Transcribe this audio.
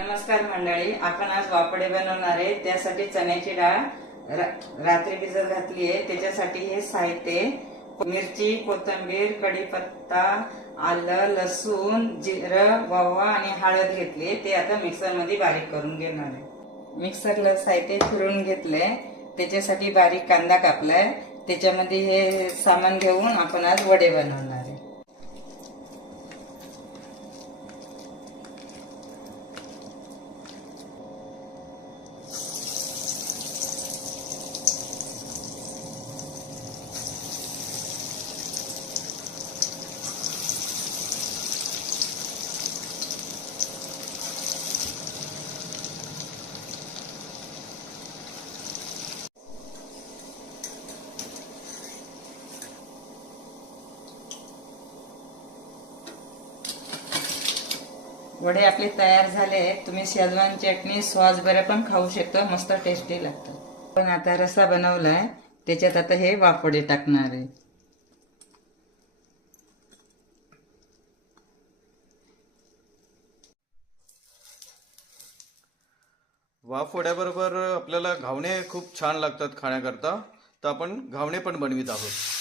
नमस्कार मंडळी, आपण आज वापडे बनवणार आहे। त्यासाठी चण्याची डाळ रात्री भिजत घातली आहे। त्याच्यासाठी हे साहित्य: मिरची, कोथिंबीर, कढीपत्ता, आलं, लसूण, जिरं, ओवा आणि हळद घेतली। ते आता मिक्सर मध्ये बारीक करून घेणार आहे। मिक्सरला साहित्य फिरवून घेतले। त्याच्यासाठी बारीक कांदा कापलाय। त्याच्यामध्ये हे सामान घेऊन आपण आज वडे बनवणार आहे। वडे आपले तयार झाले। तुम्ही शेजवान चटणी सॉस बरोबर पण खाऊ शकता, मस्त टेस्टी लागतं। पण आता रसा बनवलाय, त्याच्यात आता हे वाफडे टाकणार आहे। वाफवड्याबरोबर आपल्याला घावणे खूप छान लागतात खाण्याकरता, तर आपण घावणे पण बनवित आहोत।